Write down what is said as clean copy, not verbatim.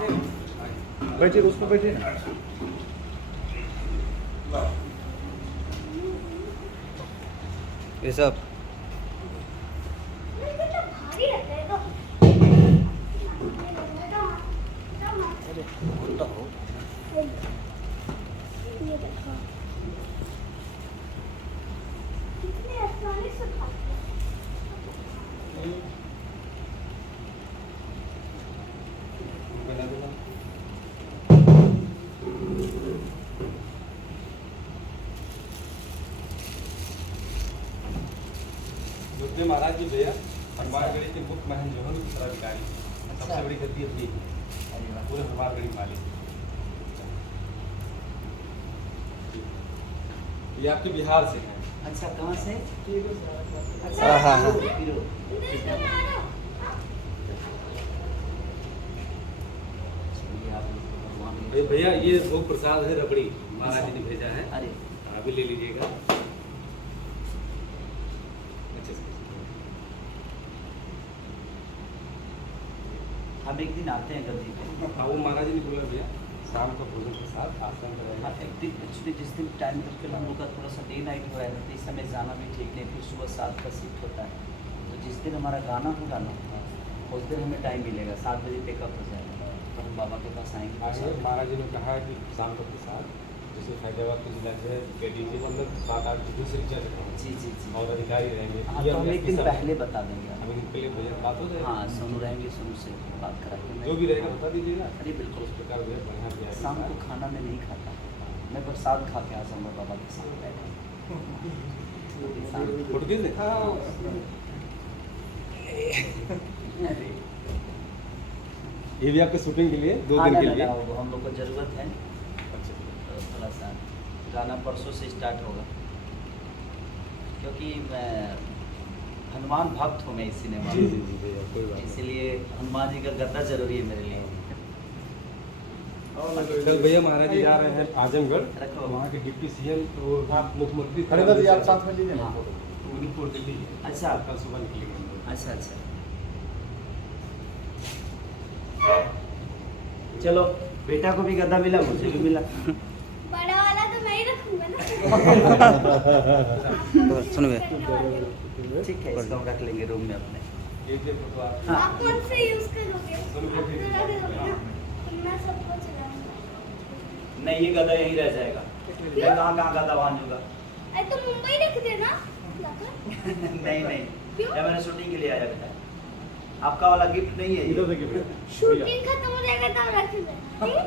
बैठिए, उस पर बैठिए ना। ये सब भारी रहता है तो अरे उल्टा हो ये देखो कितने आसानी से खाते हैं। उसमें महाराज जी भैया हनुमानगढ़ी के मुख्य महल जो है उत्तराधिकारी सबसे बड़ी गद्दी अपनी पूरे हनुमानगढ़ी मालिक। ये आपके बिहार से हैं। अच्छा कहाँ से हाँ, हाँ हाँ ये भैया ये भोग प्रसाद है रबड़ी महाराज जी ने भेजा है। अरे अभी ले लीजिएगा। अच्छे से हम एक दिन आते हैं गद्दी पे। हाँ वो महाराज जी ने बोला भैया शाम का भोजन के साथ आश्रम हाँ कराएंगे। एक दिन एक्चुअली जिस दिन टाइम फिर हम लोग का थोड़ा सा डे नाइट हो रहा है तो इस समय जाना भी ठीक नहीं, फिर सुबह 7 का शिफ्ट होता है। तो जिस दिन हमारा गाना होगा ना उस दिन हमें टाइम मिलेगा, 7 बजे पिकअप हो जाएगा तो हम बाबा के पास आएंगे। आगे महाराज जी ने कहा है कि शाम का प्रसाद जैसे फैजाबाद के जिला से केडीसी मतलब 7-8 दूसरी जगह जी जी जी और अधिकारी रहेंगे। हाँ ये तो हम अपने एक दिन सब- पहले बता देंगे हम आपको। एक दिन पहले भैया बात हो जाएगी। हाँ सोनू रहेंगे, सोनू से बात करा के जो भी रहेगा बता दीजिएगा। अरे बिल्कुल। उस प्रकार भैया बढ़िया भी आएगा। शाम को खाना मैं नहीं खाता, मैं प्रसाद खा के आ जाऊँगा बाबा के साथ बैठे। फोटो खींच दे। अरे ये भी आपके शूटिंग के लिए 2 हाँ, दिन ना, के ना, लिए। ना, वो हम लोग को ज़रूरत है अच्छा तो थोड़ा सा गाना परसों से स्टार्ट होगा क्योंकि मैं हनुमान भक्त हूँ मैं इस सिनेमा जी में, जी जी भैया कोई बात नहीं। इसीलिए हनुमान जी का गद्दा जरूरी है मेरे लिए। कल भैया महाराज जी जा रहे हैं आजमगढ़। रखो। वहाँ के डिप्टी सीएम और मुख्यमंत्री हरिंदर जी आप साथ में लीजिए ना हाँ। फोटो। उदयपुर दिल्ली अच्छा कल सुबह निकलेंगे। अच्छा अच्छा चलो बेटा को भी गद्दा मिला, मुझे भी मिला। बड़ा वाला तो मैं ही रखूंगा ना। सुनिए ठीक है इसको हम रख लेंगे रूम में अपने। ये फोटो आप हाँ। आप कौन से यूज करोगे? आप तो रख दोगे ना, तो मैं सबको चलाऊंगा। नहीं ये गद्दा यहीं रह जाएगा, मैं कहाँ कहाँ गद्दा बांधूंगा। अरे तो मुंबई रख देना लाकर। नहीं नहीं क्यों? ये मैंने शूटिंग के लिए आया बेटा, आपका वाला गिफ्ट नहीं है ये। इधर देखिए भैया। शूटिंग खत्म हो जाएगा तब रख देना, ठीक है?